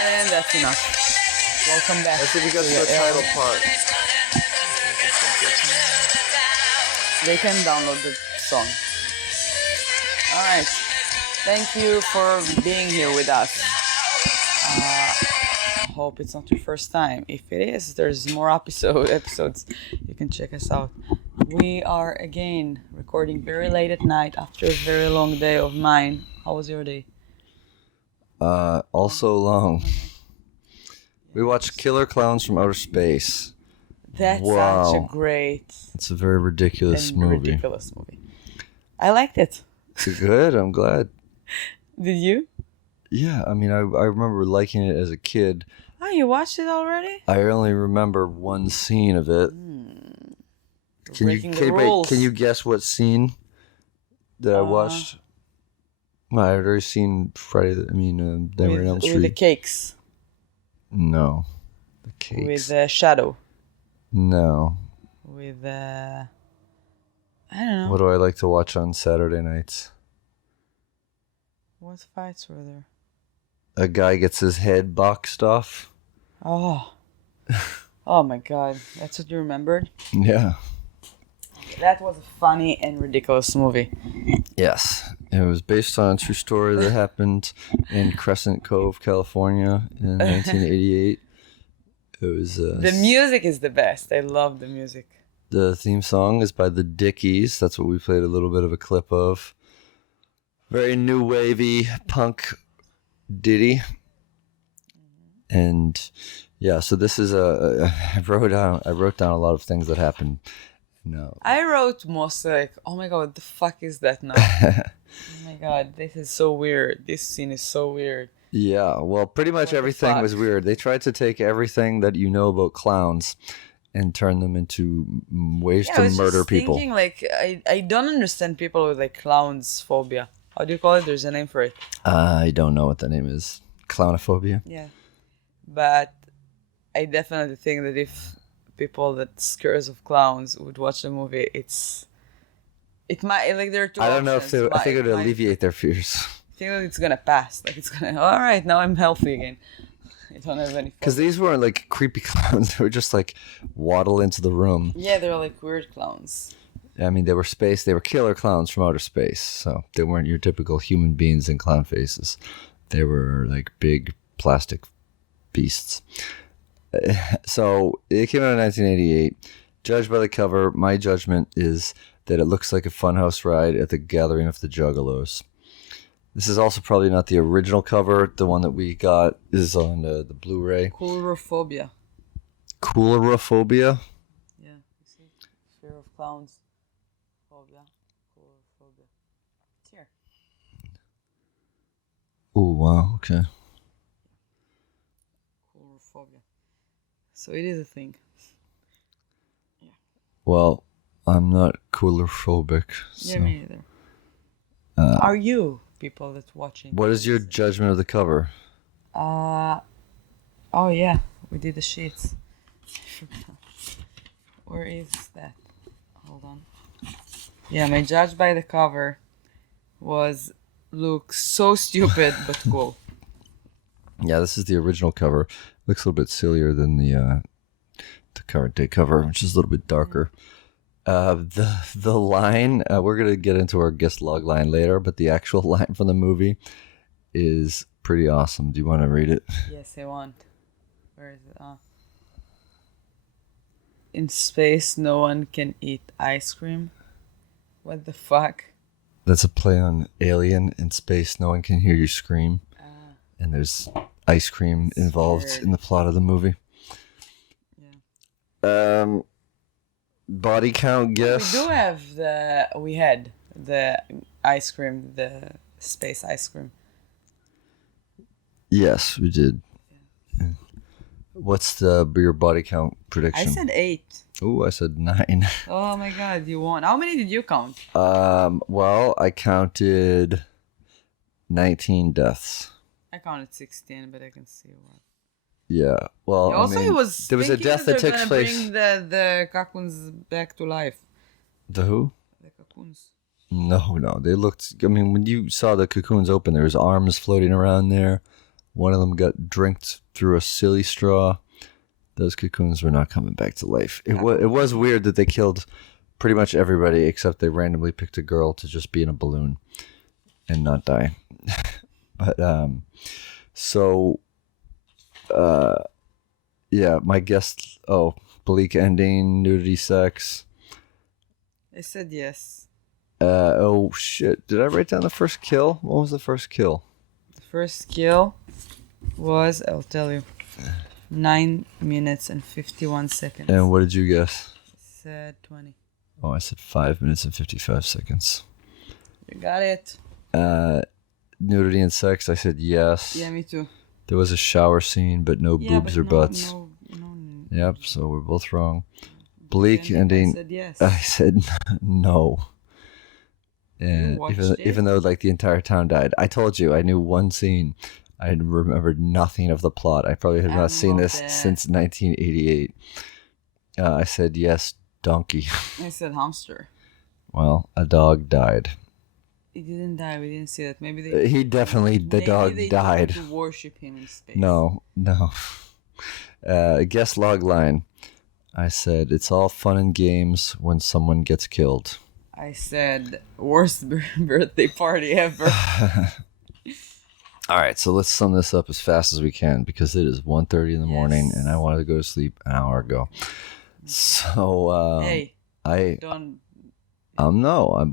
And that's enough. Welcome back. That's if you got to the title part. They can download the song. Alright. Thank you for being here with us. Hope it's not your first time. If it is, there's more episodes. You can check us out. We are again recording very late at night after a very long day of mine. How was your day? Also long. We watched Killer Klowns from Outer Space. That's such a great... It's a very ridiculous movie. I liked it. Good, I'm glad. Did you? Yeah, I mean, I remember liking it as a kid. Oh, you watched it already? I only remember one scene of it. Can you guess what scene that I watched? Well, I'd already seen Nightmare on Elm Street. With the cakes. No. The cakes. With the shadow. No. With I don't know. What do I like to watch on Saturday nights? What fights were there? A guy gets his head boxed off. Oh. Oh my god. That's what you remembered? Yeah. That was a funny and ridiculous movie. Yes. It was based on a true story that happened in Crescent Cove, California in 1988. It was... the music is the best. I love the music. The theme song is by the Dickies. That's what we played a little bit of a clip of. Very new wavy punk ditty. And yeah, so this is I wrote down a lot of things that happened. No. I wrote mostly like, oh my god, what the fuck is that now? Oh my god, this is so weird. This scene is so weird. Yeah, well, pretty much everything was weird. They tried to take everything that you know about clowns and turn them into ways to murder people. Thinking, like, I don't understand people with like clowns phobia. How do you call it? There's a name for it. I don't know what the name is. Clownophobia? Yeah. But I definitely think that if people that scares of clowns would watch the movie, it might, like, there are two I don't options. know if I think it would alleviate their fears. I think that it's gonna pass. Like, it's gonna, all right, now I'm healthy again. I don't have any. Because these weren't like creepy clowns. They were just like waddle into the room. Yeah, they were like weird clowns. I mean, they were killer clowns from outer space. So they weren't your typical human beings in clown faces. They were like big plastic beasts. So it came out in 1988. Judged by the cover, my judgment is that it looks like a funhouse ride at the Gathering of the Juggalos. This is also probably not the original cover. The one that we got is on the Blu-ray. Coulrophobia. Coulrophobia? Yeah, you see? Fear of clowns. Phobia. Coulrophobia. It's here. Oh, wow, okay. Coulrophobia. So it is a thing. Yeah. Well, I'm not coulrophobic. So. Yeah, me neither. Are you, people that's watching? What is your judgment of the cover? Oh yeah, we did the sheets. Where is that? Hold on. Yeah, my judge by the cover looks so stupid but cool. Yeah, this is the original cover. Looks a little bit sillier than the current day cover, which is a little bit darker. The line, we're going to get into our guest log line later, but the actual line from the movie is pretty awesome. Do you want to read it? Yes, I want. Where is it? In space, no one can eat ice cream. What the fuck? That's a play on Alien. In space, no one can hear you scream. And there's ice cream involved in the plot of the movie. Yeah. Body count guess. We had the ice cream, the space ice cream. Yes, we did. Yeah. What's your body count prediction? I said 8. Ooh, I said 9. Oh my God, you won. How many did you count? Well, I counted 19 deaths. I counted 16, but I can see what. Yeah. Well, Also, he was there was a thinking death that they're takes gonna place. bring the cocoons back to life. The who? The cocoons. No. They looked. I mean, when you saw the cocoons open, there was arms floating around there. One of them got drinked through a silly straw. Those cocoons were not coming back to life. It was weird that they killed pretty much everybody except they randomly picked a girl to just be in a balloon and not die. But yeah, my guess. Oh, bleak ending, nudity, sex. I said yes. Oh shit! Did I write down the first kill? What was the first kill? The first kill was, I'll tell you, 9 minutes and 51 seconds. And what did you guess? I said 20. Oh, I said 5 minutes and 55 seconds. You got it. Nudity and sex. I said yes. Yeah, me too. There was a shower scene, but no boobs or butts. No. Yep. So we're both wrong. Bleak ending. I said yes. I said no. And even though like the entire town died, I told you I knew one scene. I remembered nothing of the plot. I probably have not seen this since 1988. I said yes, donkey. I said hamster. Well, a dog died. He didn't die. We didn't see that. Maybe The dog died. To worship him in space. No. Guess log line. I said it's all fun and games when someone gets killed. I said worst birthday party ever. All right, so let's sum this up as fast as we can because it is 1:30 in the morning and I wanted to go to sleep an hour ago. So hey, I'm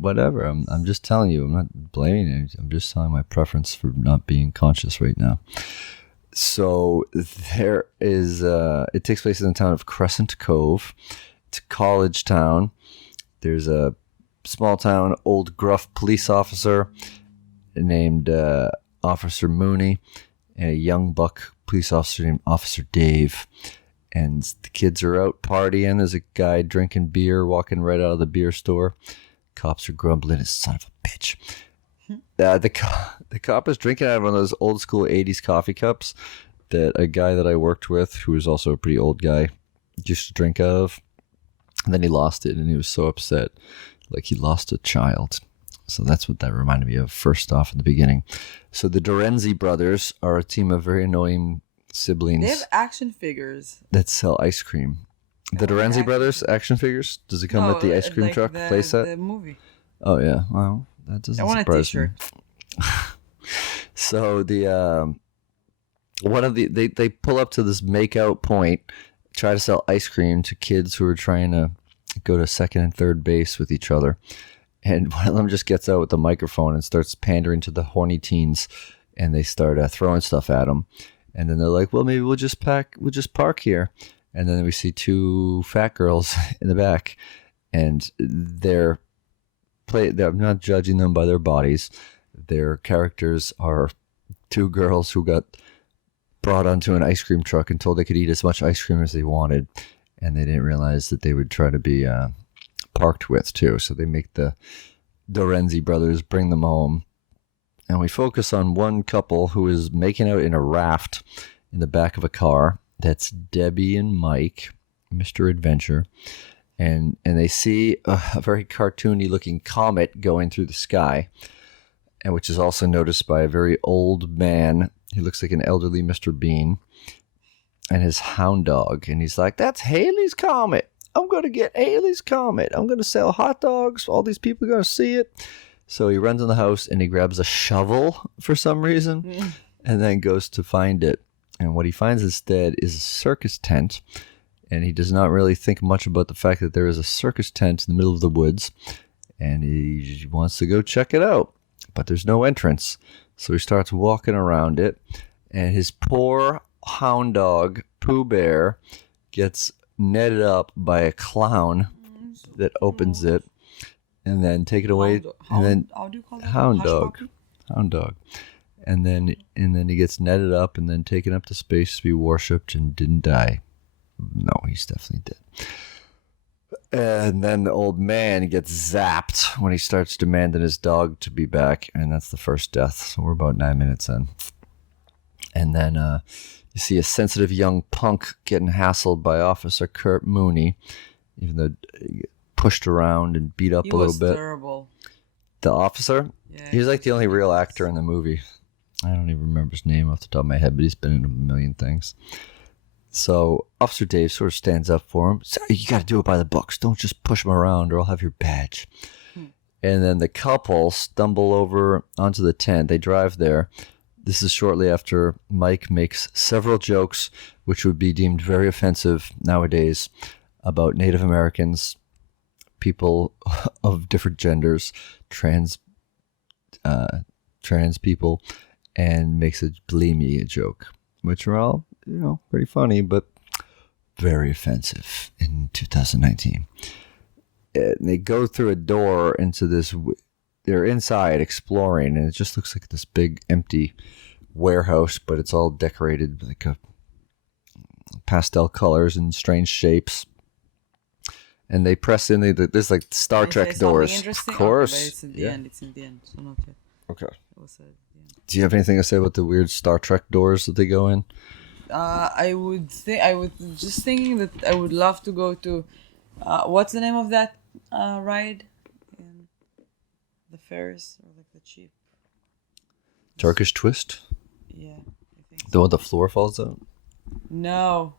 whatever. I'm just telling you. I'm not blaming you. I'm just telling my preference for not being conscious right now. So there is. It takes place in the town of Crescent Cove. It's a college town. There's a small town old gruff police officer named Officer Mooney and a young buck police officer named Officer Dave. And the kids are out partying. There's a guy drinking beer, walking right out of the beer store. Cops are grumbling, "His son of a bitch." The cop is drinking out of one of those old school 80s coffee cups that a guy that I worked with, who was also a pretty old guy, used to drink out of. And then he lost it, and he was so upset. Like he lost a child. So that's what that reminded me of first off in the beginning. So the Dorenzi brothers are a team of very annoying siblings. They have action figures that sell ice cream. The Dorenzi brothers action figures? Does it come with the ice cream truck playset? The movie. Oh yeah. Well, that doesn't surprise me. So the they pull up to this make-out point, try to sell ice cream to kids who are trying to go to second and third base with each other. And one of them just gets out with the microphone and starts pandering to the horny teens, and they start throwing stuff at them. And then they're like, "Well, maybe we'll just park here." And then we see two fat girls in the back, and I'm not judging them by their bodies. Their characters are two girls who got brought onto an ice cream truck and told they could eat as much ice cream as they wanted, and they didn't realize that they would try to be parked with too. So they make the Dorenzi brothers bring them home, and we focus on one couple who is making out in a raft in the back of a car. That's Debbie and Mike, Mr. Adventure, and they see a very cartoony looking comet going through the sky, and which is also noticed by a very old man. He looks like an elderly Mr. Bean, and his hound dog, and he's like, "That's Haley's comet. I'm going to get Haley's comet. I'm going to sell hot dogs. All these people are going to see it." So he runs in the house and he grabs a shovel for some reason and then goes to find it. And what he finds instead is a circus tent. And he does not really think much about the fact that there is a circus tent in the middle of the woods. And he wants to go check it out. But there's no entrance. So he starts walking around it. And his poor hound dog, Pooh Bear, gets netted up by a clown that opens it and then take it away. How do you call that? Hound dog. And then he gets netted up and then taken up to space to be worshipped and didn't die. No, he's definitely dead. And then the old man gets zapped when he starts demanding his dog to be back, and that's the first death. So we're about 9 minutes in. And then you see a sensitive young punk getting hassled by Officer Kurt Mooney, even though he get pushed around and beat up a little bit. Terrible. The officer? Yeah, He's like the only real actor in the movie. I don't even remember his name off the top of my head, but he's been in a million things. So Officer Dave sort of stands up for him. So, you got to do it by the books. Don't just push him around or I'll have your badge. And then the couple stumble over onto the tent. They drive there. This is shortly after Mike makes several jokes, which would be deemed very offensive nowadays, about Native Americans, people of different genders, trans people, and makes a bulimia joke, which are all, pretty funny, but very offensive in 2019. And they go through a door into this, they're inside exploring, and it just looks like this big empty warehouse, but it's all decorated like a pastel colors and strange shapes. And they press in, there's like Star Trek doors. Of course. Okay, but it's in the end. It's in the end, so not yet. Okay. It was at the end. Do you have anything to say about the weird Star Trek doors that they go in? I would just thinking that I would love to go to, what's the name of that ride in the Ferris, or like the cheap? Turkish Twist? Yeah, I think so. The one the floor falls out? No.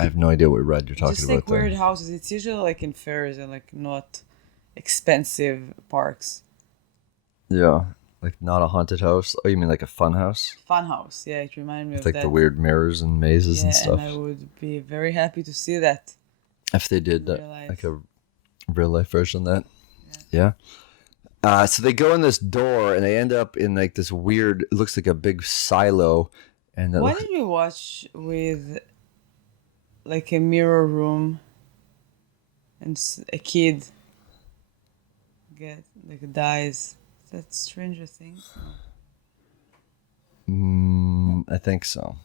I have no idea what ride you're talking Just about. like weird houses. It's usually like in fairs and like not expensive parks. Yeah, like not a haunted house. Oh, you mean like a fun house? Fun house, yeah. It reminded me With of like that. the weird mirrors and mazes and stuff. And I would be very happy to see that. If they did that, like a real life version of that. Yeah. So they go in this door and they end up in like this weird, it looks like a big silo. And Why did we watch with like a mirror room and a kid dies? Is that Stranger Things? I think so.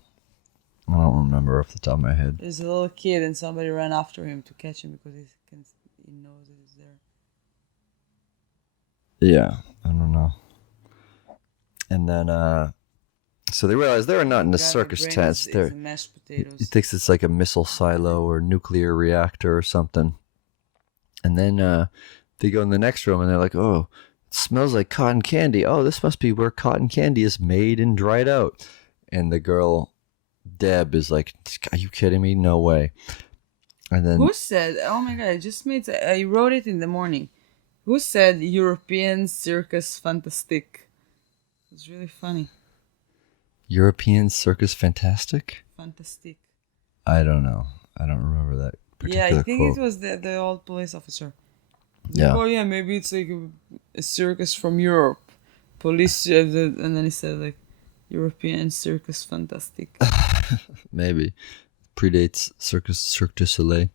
I don't remember off the top of my head. There's a little kid and somebody ran after him to catch him because he knows that he's there. Yeah, I don't know. And then, so they realize they're not in the circus tents. They're mashed potatoes. He thinks it's like a missile silo or nuclear reactor or something. And then they go in the next room and they're like, oh, it smells like cotton candy. Oh, this must be where cotton candy is made and dried out. And the girl, Deb, is like, are you kidding me? No way. And then who said, oh my God, I wrote it in the morning. Who said European circus fantastic? It's really funny. European circus fantastic? Fantastic. I don't know. I don't remember that particular Yeah, I think quote. it was the old police officer. Yeah. Like, oh yeah, maybe it's like a circus from Europe. Police, and then he said like, European circus fantastic. Maybe. Predates Cirque du Soleil.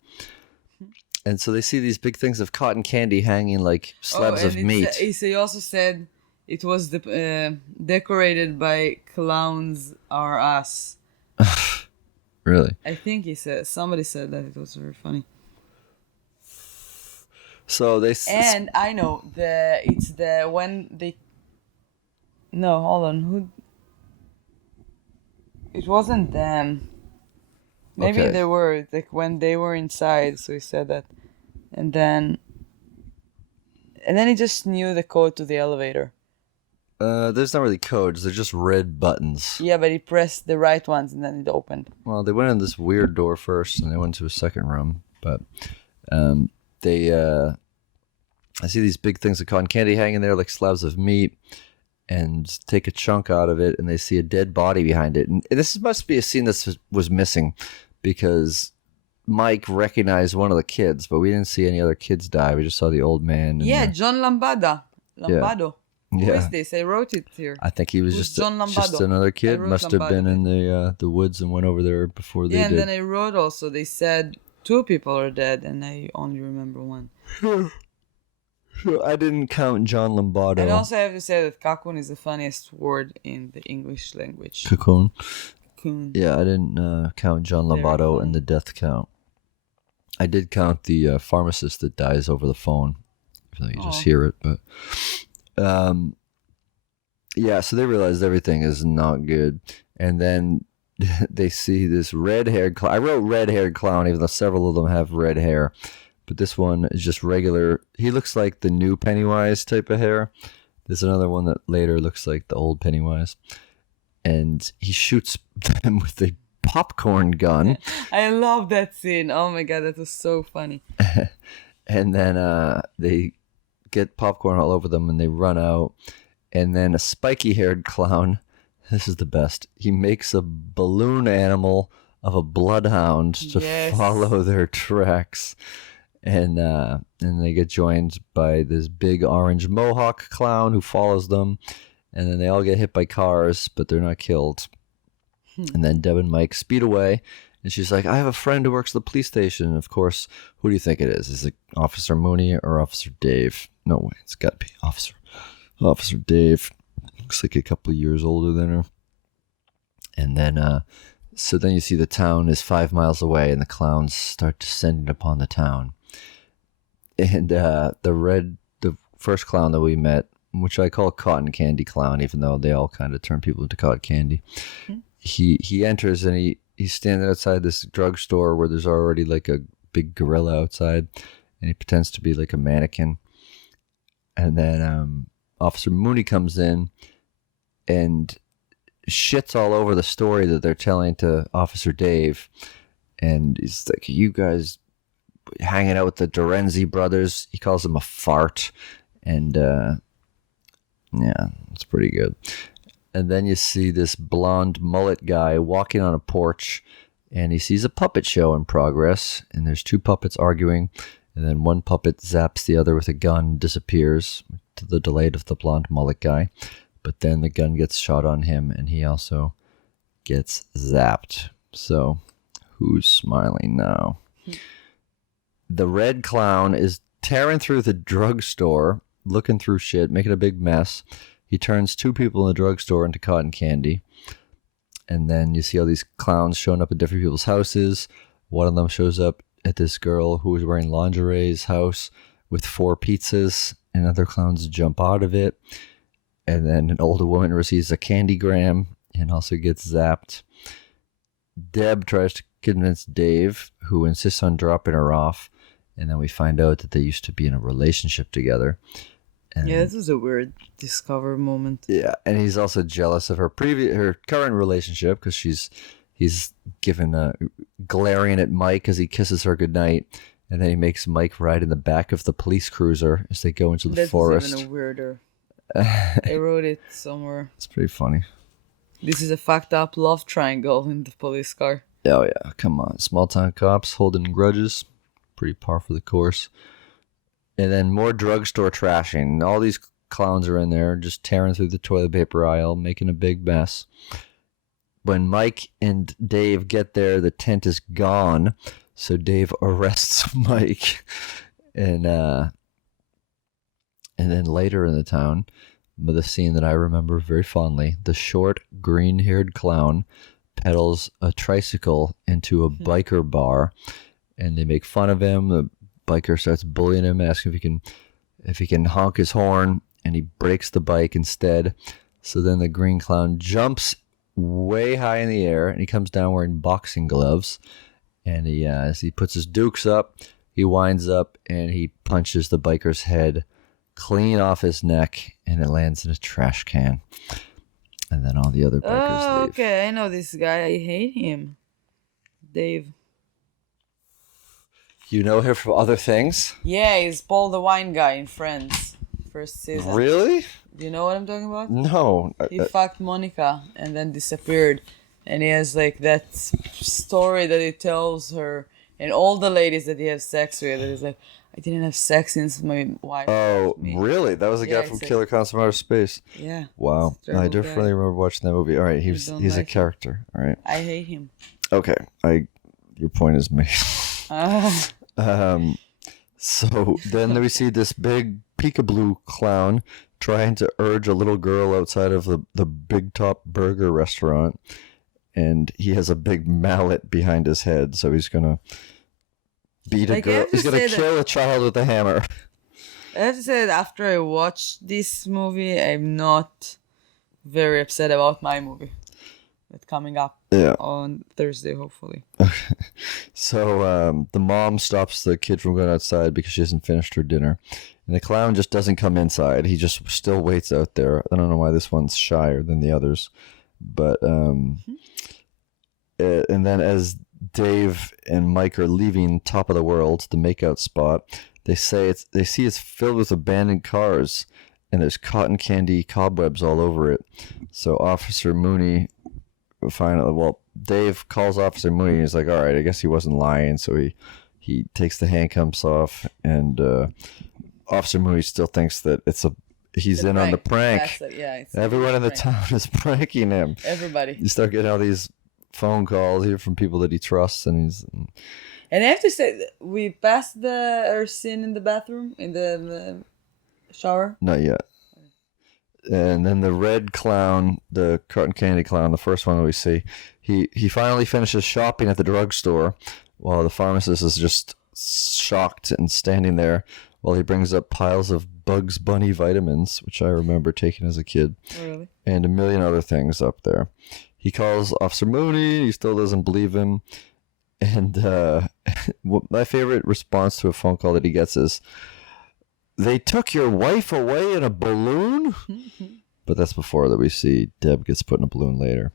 And so they see these big things of cotton candy hanging like slabs of meat. He also said it was decorated by Klowns are us. Really? I think somebody said that. It was very funny. So they... And I know, no, hold on, it wasn't them. Maybe Okay. they were, like, when they were inside, so he said that. And then he just knew the code to the elevator. There's not really codes. They're just red buttons. Yeah, but he pressed the right ones and then it opened. Well, they went in this weird door first, and they went to a second room. But I see these big things of cotton candy hanging there like slabs of meat, and take a chunk out of it, and they see a dead body behind it. And this must be a scene that was missing, because Mike recognized one of the kids, but we didn't see any other kids die. We just saw the old man. And John Lombardo. Yeah. Who is this? I wrote it here. I think he was Who's just John Lombardo? another kid. wrote Must have been Lombardo. in the woods and went over there before they Yeah, and did. then I wrote also, they said 2 people are dead, and I only remember 1. I didn't count John Lombardo. And also I have to say that cocoon is the funniest word in the English language. Cocoon. Cocoon. Yeah, I didn't count John Very Lombardo in funny. the death count. I did count the pharmacist that dies over the phone. So you just hear it, but yeah. So they realized everything is not good, and then they see this red-haired clown. I wrote red-haired clown, even though several of them have red hair, but this one is just regular. He looks like the new Pennywise type of hair. There's another one that later looks like the old Pennywise, and he shoots them with a popcorn gun. I love that scene. Oh my god, that was so funny. And then they get popcorn all over them and they run out. And then a spiky-haired clown, this is the best, he makes a balloon animal of a bloodhound to follow their tracks. And they get joined by this big orange mohawk clown who follows them. And then they all get hit by cars, but they're not killed. And then Deb and Mike speed away. And she's like, I have a friend who works at the police station. And of course, who do you think it is? Is it Officer Mooney or Officer Dave? No way, it's got to be Officer Dave. Looks like a couple of years older than her. And then, so then you see the town is 5 miles away and the clowns start descending upon the town. And the first clown that we met, which I call Cotton Candy Clown, even though they all kind of turn people into cotton candy. Mm-hmm. He enters and he's standing outside this drugstore where there's already like a big gorilla outside, and he pretends to be like a mannequin. And then Officer Mooney comes in and shits all over the story that they're telling to Officer Dave. And he's like, you guys hanging out with the Dorenzi brothers. He calls them a fart. And yeah, it's pretty good. And then you see this blonde mullet guy walking on a porch, and he sees a puppet show in progress, and there's two puppets arguing, and then one puppet zaps the other with a gun, disappears to the delight of the blonde mullet guy. But then the gun gets shot on him, and he also gets zapped. So, who's smiling now? The red clown is tearing through the drugstore, looking through shit, making a big mess. He turns two people in the drugstore into cotton candy. And then you see all these clowns showing up at different people's houses. One of them shows up at this girl who is wearing lingerie's house with 4 pizzas, and other clowns jump out of it. And then an older woman receives a candygram and also gets zapped. Deb tries to convince Dave, who insists on dropping her off. And then we find out that they used to be in a relationship together. And yeah, this was a weird discover moment. Yeah, and he's also jealous of her current relationship because he's glaring at Mike as he kisses her goodnight, and then he makes Mike ride in the back of the police cruiser as they go into the forest. That's even weirder. I wrote it somewhere. It's pretty funny. This is a fucked up love triangle in the police car. Oh yeah, come on, small town cops holding grudges, pretty par for the course. And then more drugstore trashing. All these clowns are in there just tearing through the toilet paper aisle, making a big mess. When Mike and Dave get there, the tent is gone. So Dave arrests Mike. And then later in the town, the scene that I remember very fondly, the short, green-haired clown pedals a tricycle into a biker bar. And they make fun of him. The biker starts bullying him, asking if he can honk his horn, and he breaks the bike instead. So then the green clown jumps way high in the air, and he comes down wearing boxing gloves. And he, as he puts his dukes up, he winds up and he punches the biker's head clean off his neck, and it lands in a trash can. And then all the other bikers leave. Okay, I know this guy. I hate him. Dave. You know him from other things? Yeah, he's Paul the wine guy in Friends. First season. Really? Do you know what I'm talking about? No. He fucked Monica and then disappeared. And he has like that story that he tells her and all the ladies that he has sex with. That he's like, I didn't have sex since my wife. Oh, really? That was a guy from Killer Clowns from Outer Space. Yeah. Wow. I definitely remember watching that movie. All right, he's a character. All right. I hate him. Okay. Your point is made. So then we see this big peekaboo clown trying to urge a little girl outside of the Big Top Burger restaurant, and he has a big mallet behind his head, so he's gonna beat a Like, I girl. have to He's gonna say that- kill a child with a hammer. I have to say that after I watched this movie, I'm not very upset about my movie that's coming up Yeah. on Thursday, hopefully. So the mom stops the kid from going outside because she hasn't finished her dinner. And the clown just doesn't come inside. He just still waits out there. I don't know why this one's shyer than the others. But, and then as Dave and Mike are leaving Top of the World, the makeout spot, they see it's filled with abandoned cars. And there's cotton candy cobwebs all over it. So Officer Mooney Dave calls Officer Mooney and he's like, all right, I guess he wasn't lying. So he takes the handcuffs off, and Officer Mooney still thinks that he's in on the prank. Everyone in the town is pranking him. Everybody. You start getting all these phone calls here from people that he trusts, and I have to say, we passed our scene in the bathroom, in the shower. Not yet. And then the red clown, the cotton candy clown, the first one that we see, he finally finishes shopping at the drugstore while the pharmacist is just shocked and standing there while he brings up piles of Bugs Bunny vitamins, which I remember taking as a kid. Oh, really? And a million other things up there. He calls Officer Mooney. He still doesn't believe him. And my favorite response to a phone call that he gets is, "They took your wife away in a balloon?" But that's before that we see Deb gets put in a balloon later.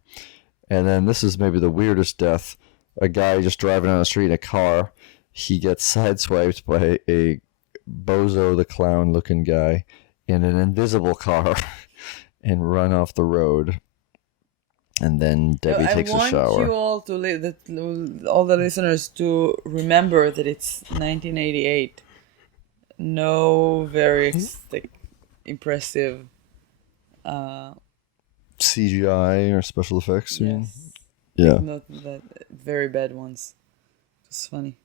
And then this is maybe the weirdest death. A guy just driving down the street in a car. He gets sideswiped by a Bozo the Clown looking guy in an invisible car and run off the road. And then Debbie takes a shower. I want you all all the listeners to remember that it's 1988. No very impressive CGI or special effects. Yes. Yeah. Not that very bad ones. It's funny.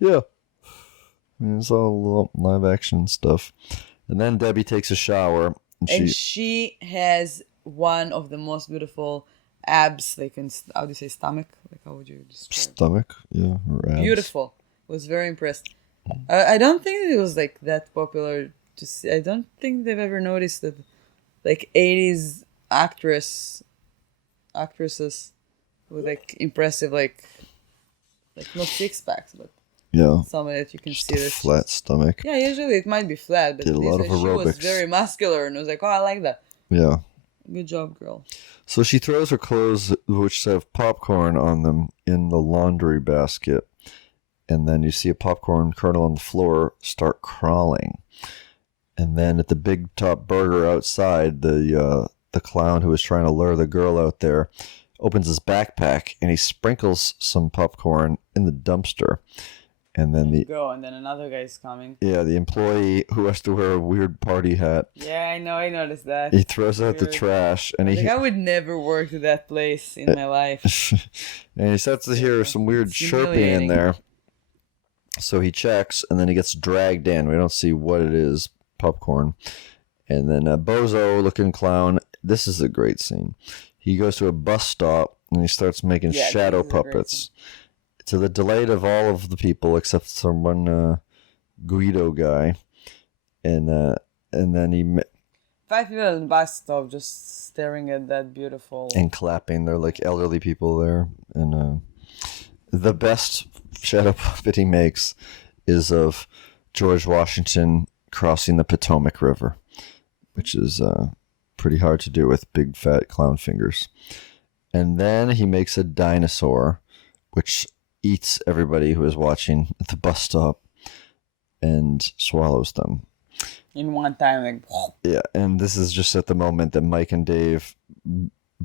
Yeah. It's all live action stuff. And then Debbie takes a shower. And she has one of the most beautiful abs, like in, how do you say, stomach? Like, how would you describe Stomach? Yeah. Or abs. Beautiful. I was very impressed. I don't think it was like that popular to see. I don't think they've ever noticed that, like, 80s actresses with like impressive, like not six packs, but something that you can see. A flat stomach. Yeah, usually it might be flat, but Did a lot of she was aerobics. very muscular, and I was like, oh, I like that. Yeah. Good job, girl. So she throws her clothes, which have popcorn on them, in the laundry basket. And then you see a popcorn kernel on the floor start crawling. And then at the Big Top Burger outside, the clown who was trying to lure the girl out there opens his backpack and he sprinkles some popcorn in the dumpster. And then and then another guy's coming. Yeah, the employee who has to wear a weird party hat. Yeah, I know. I noticed that. He throws out the trash, and I would never work at that place in my life. And he starts to hear some weird chirping in there. So he checks, and then he gets dragged in. We don't see what it is. Popcorn. And then a Bozo-looking clown. This is a great scene. He goes to a bus stop, and he starts making shadow puppets. To the delight of all of the people except some one Guido guy. And then 5 people in the bus stop just staring at that beautiful... And clapping. They're like elderly people there. And the best shadow puppet he makes is of George Washington crossing the Potomac River, which is pretty hard to do with big fat clown fingers. And then he makes a dinosaur, which eats everybody who is watching at the bus stop and swallows them. In one time, like... Yeah, and this is just at the moment that Mike and Dave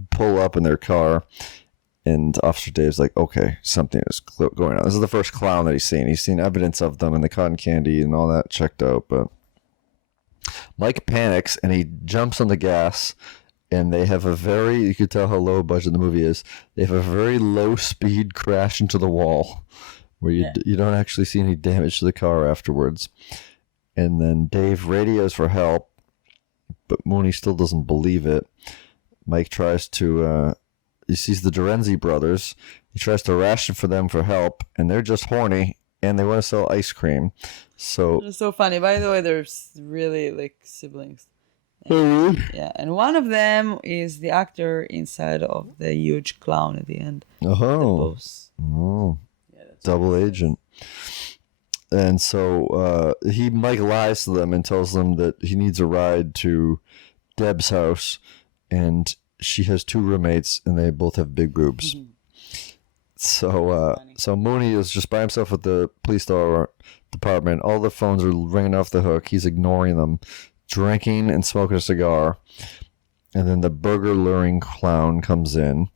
pull up in their car, and Officer Dave's like, okay, something is going on. This is the first clown that he's seen. He's seen evidence of them and the cotton candy and all that checked out, but Mike panics and he jumps on the gas. And they have you could tell how low budget the movie is. They have a very low speed crash into the wall where you don't actually see any damage to the car afterwards. And then Dave radios for help, but Mooney still doesn't believe it. Mike tries to, he sees the Dorenzi brothers. He tries to ration for them for help, and they're just horny, and they want to sell ice cream. So It's so funny. By the way, there's really like siblings. oh, Yeah, and one of them is the actor inside of the huge clown at the end. The boss. oh, Yeah, that's double agent. And so he Mike lies to them and tells them that he needs a ride to Deb's house, and she has 2 roommates, and they both have big boobs. So Mooney is just by himself at the police department. All the phones are ringing off the hook. He's ignoring them, drinking and smoking a cigar. And then the burger-luring clown comes in.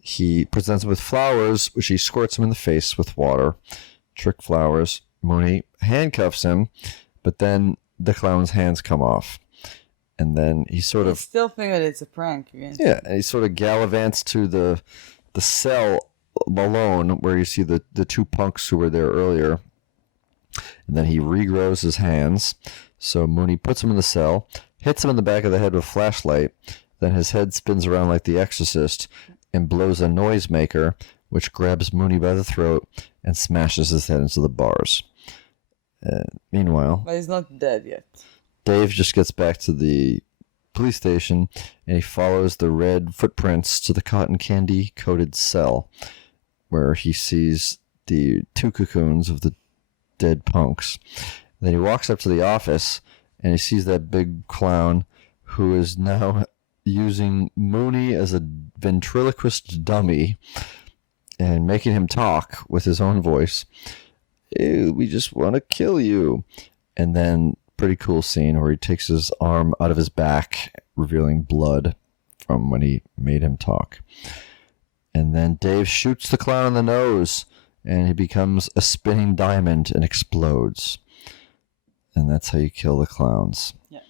He presents him with flowers, which he squirts him in the face with water. Trick flowers. Mooney handcuffs him, but then the clown's hands come off. And then he sort of... still think that it's a prank again. Yeah, and he sort of gallivants to the cell alone, where you see the 2 punks who were there earlier. And then he regrows his hands. So Mooney puts him in the cell, hits him in the back of the head with a flashlight. Then his head spins around like the Exorcist and blows a noisemaker, which grabs Mooney by the throat and smashes his head into the bars. Meanwhile... But he's not dead yet. Dave just gets back to the police station, and he follows the red footprints to the cotton candy coated cell, where he sees the 2 cocoons of the dead punks. And then he walks up to the office, and he sees that big clown who is now using Mooney as a ventriloquist dummy and making him talk with his own voice. We just want to kill you. And then pretty cool scene where he takes his arm out of his back, revealing blood from when he made him talk. And then Dave shoots the clown in the nose, and he becomes a spinning diamond and explodes. And that's how you kill the clowns. Yeah.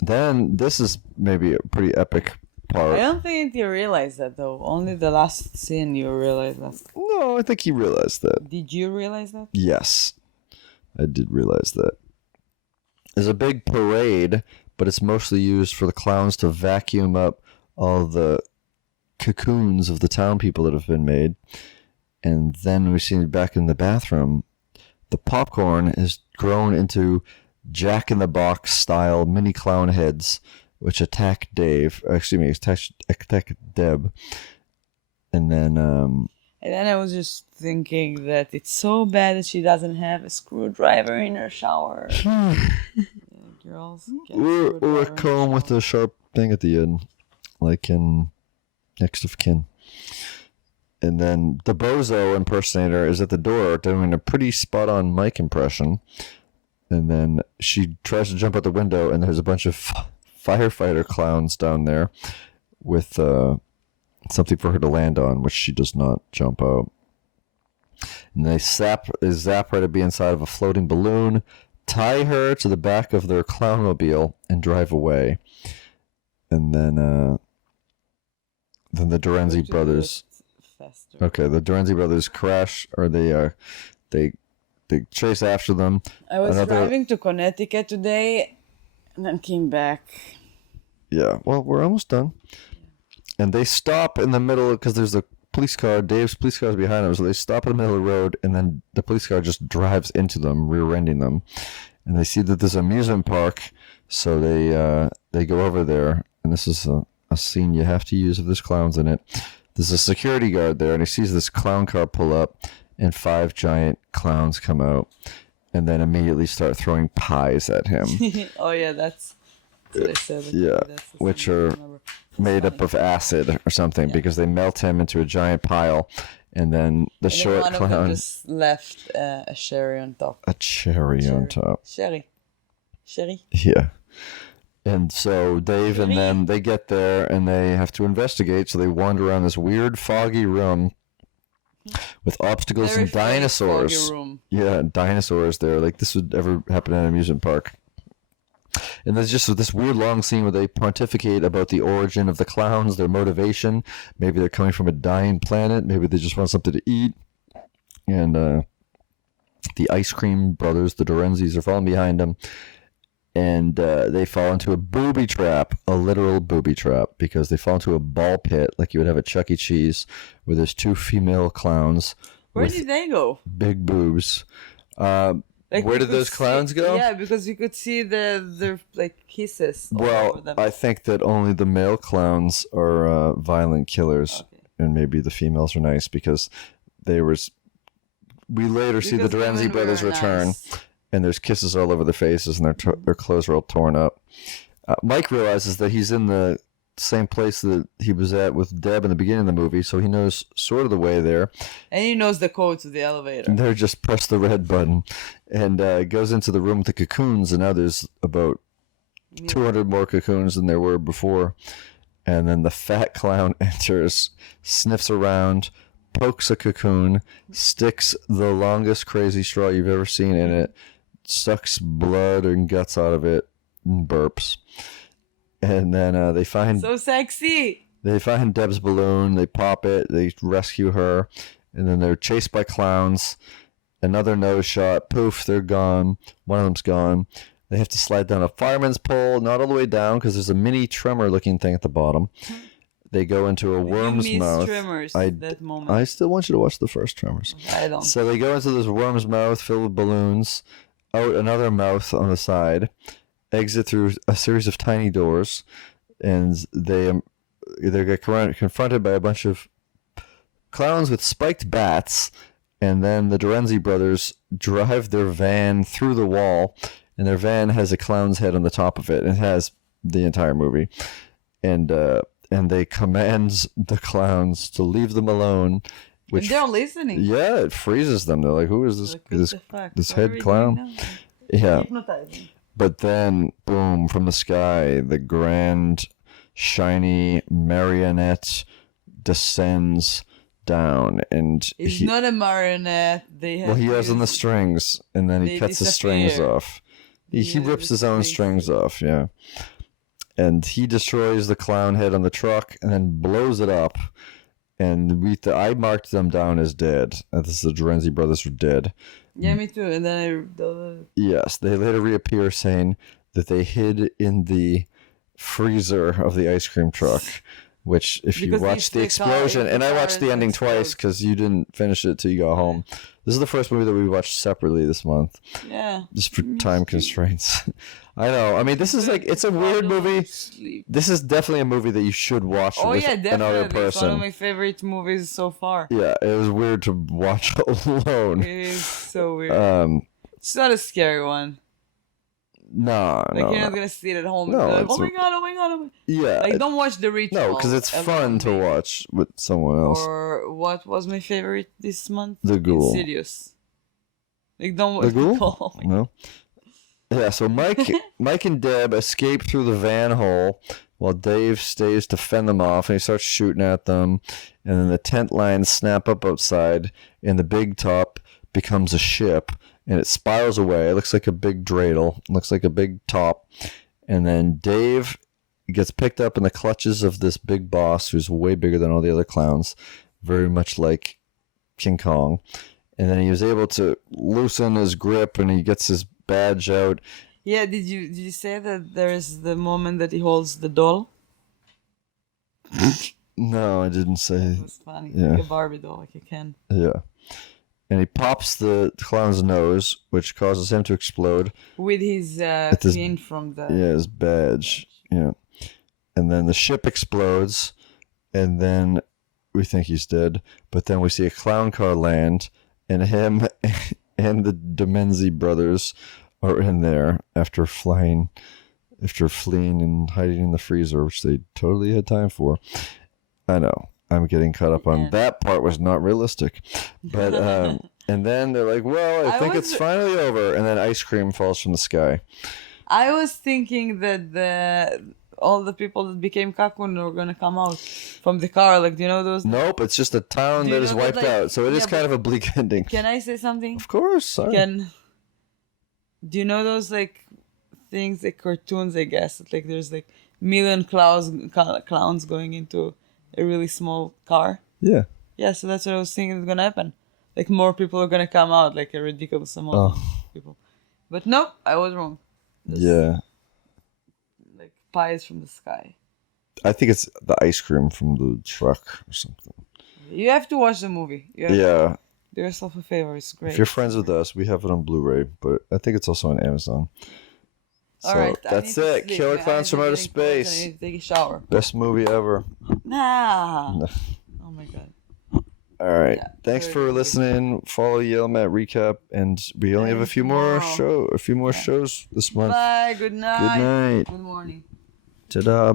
Then this is maybe a pretty epic part. I don't think you realize that though. Only the last scene you realize that. No, I think he realized that. Did you realize that? Yes, I did realize that. There's a big parade, but it's mostly used for the clowns to vacuum up all the cocoons of the town people that have been made. And then we see back in the bathroom, the popcorn has grown into Jack-in-the-Box style mini clown heads, which attack Deb. And then... And then I was just thinking that it's so bad that she doesn't have a screwdriver in her shower. Yeah, girls. Or a comb with a sharp thing at the end, like in Next of Kin. And then the Bozo impersonator is at the door doing a pretty spot-on Mike impression. And then she tries to jump out the window, and there's a bunch of firefighter clowns down there with something for her to land on, which she does not jump out. And they zap her to be inside of a floating balloon, tie her to the back of their clownmobile, and drive away. And then the Dorenzi brothers... Faster. Okay, the Dorenzi brothers crash, or they chase after them. I was driving to Connecticut today, and then came back. Yeah, well, we're almost done. And they stop in the middle, because there's a police car. Dave's police car is behind them, so they stop in the middle of the road, and then the police car just drives into them, rear-ending them. And they see that there's an amusement park, so they go over there, and this is a scene you have to use if there's clowns in it. There's a security guard there, and he sees this clown car pull up, and 5 giant clowns come out, and then immediately start throwing pies at him. Oh yeah, that's what I said. Yeah, which are made up of acid or something, because they melt him into a giant pile, and then the short one clown of them just left a sherry on top. A cherry on top. Sherry. Yeah. And so Dave and them, they get there and they have to investigate. So they wander around this weird, foggy room with obstacles and dinosaurs. Foggy room. Yeah, dinosaurs there. Like this would ever happen at an amusement park. And there's just this weird long scene where they pontificate about the origin of the clowns, their motivation. Maybe they're coming from a dying planet. Maybe they just want something to eat. And the ice cream brothers, the Dorenzis, are following behind them. And they fall into a booby trap, a literal booby trap, because they fall into a ball pit like you would have at Chuck E. Cheese, where there's 2 female clowns Where with did they go? big boobs. Where We did could those clowns go? Yeah, because you could see their like kisses all over Well, them. I think that only the male clowns are violent killers, Okay. and maybe the females are nice because they were. We later see the Because Drenzi women brothers were return, nice. and there's kisses all over their faces, and their clothes are all torn up. Mike realizes that he's in the same place that he was at with Deb in the beginning of the movie, so he knows sort of the way there. And he knows the code to the elevator. And they're just press the red button, and goes into the room with the cocoons, and now there's about 200 more cocoons than there were before. And then the fat clown enters, sniffs around, pokes a cocoon, sticks the longest crazy straw you've ever seen in it, sucks blood and guts out of it, and burps. And then they find So sexy. They find Deb's balloon, they pop it, they rescue her, and then they're chased by clowns. Another nose shot, poof, they're gone. One of them's gone. They have to slide down a fireman's pole, not all the way down, because there's a mini tremor-looking thing at the bottom. They go into a worm's mouth. Tremors that moment. I still want you to watch the first Tremors. I don't. So they go into this worm's mouth filled with balloons, out another mouth on the side, exit through a series of tiny doors, and they get confronted by a bunch of clowns with spiked bats, and then the Drenzi brothers drive their van through the wall, and their van has a clown's head on the top of it. It has the entire movie, and they command the clowns to leave them alone. Which, and they're listening. Yeah, it freezes them. They're like, "Who is this head clown?" Yeah. Hypnotizing. But then, boom, from the sky, the grand, shiny marionette descends down, and it's not a marionette. He has on the strings, and then he cuts his strings off. He rips his own strings off, yeah. And he destroys the clown head on the truck, and then blows it up. And I marked them down as dead. This the Drenzi brothers were dead. Yeah, me too. And then Yes, they later reappear saying that they hid in the freezer of the ice cream truck, which if you watch the explosion, and I watched the ending twice because you didn't finish it till you got home. This is the first movie that we watched separately this month. Yeah. Just for time constraints. I know. I mean, this is like, it's a weird movie. This is definitely a movie that you should watch with another person. It's one of my favorite movies so far. Yeah, it was weird to watch alone. It is so weird. It's not a scary one. No, you're not gonna see it at home. No, like, oh my god. Yeah. Like, don't watch The Ritual. No, because it's fun to watch with someone else. Or what was my favorite this month? The Ghoul. Insidious. Like, don't watch The Ghoul. No. Yeah, so Mike and Deb escape through the van hole while Dave stays to fend them off, and he starts shooting at them. And then the tent lines snap up outside, and the big top becomes a ship. And it spirals away. It looks like a big dreidel. It looks like a big top. And then Dave gets picked up in the clutches of this big boss who's way bigger than all the other clowns. Very much like King Kong. And then he was able to loosen his grip and he gets his badge out. Yeah, did you say that there's the moment that he holds the doll? No, I didn't say. It was funny. Yeah. Like a Barbie doll, like a Ken. Yeah. And he pops the clown's nose, which causes him to explode. With his pin from the... Yeah, his badge. Yeah. And then the ship explodes, and then we think he's dead. But then we see a clown car land, and him and the Drenzi brothers are in there after fleeing and hiding in the freezer, which they totally had time for. I know. I'm getting caught up on that part was not realistic. But and then they're like, well, I think it's finally over. And then ice cream falls from the sky. I was thinking that all the people that became Kakun were going to come out from the car. Like, do you know those? Nope, it's just a town that is wiped out. So it is kind of a bleak ending. Can I say something? Of course. Sorry. Do you know those, like, things, like cartoons, I guess? Like, there's, like, million clowns going into a really small car. Yeah. Yeah, so that's what I was thinking is going to happen. Like, more people are going to come out, like a ridiculous amount of people. But no, I was wrong. Yeah. Like, pies from the sky. I think it's the ice cream from the truck or something. You have to watch the movie. Yeah. Do yourself a favor. It's great. If you're friends with us, we have it on Blu-ray, but I think it's also on Amazon. So All right, that's it. Killer Clowns from Outer I Space. need to take a shower. Best movie ever. Nah. Oh my god. All right. Yeah, Thanks very for good. listening. Follow Yael Matt Recap, and we only have a And few more tomorrow. shows this month. Bye. Good night. Good night. Good morning. Ta-da.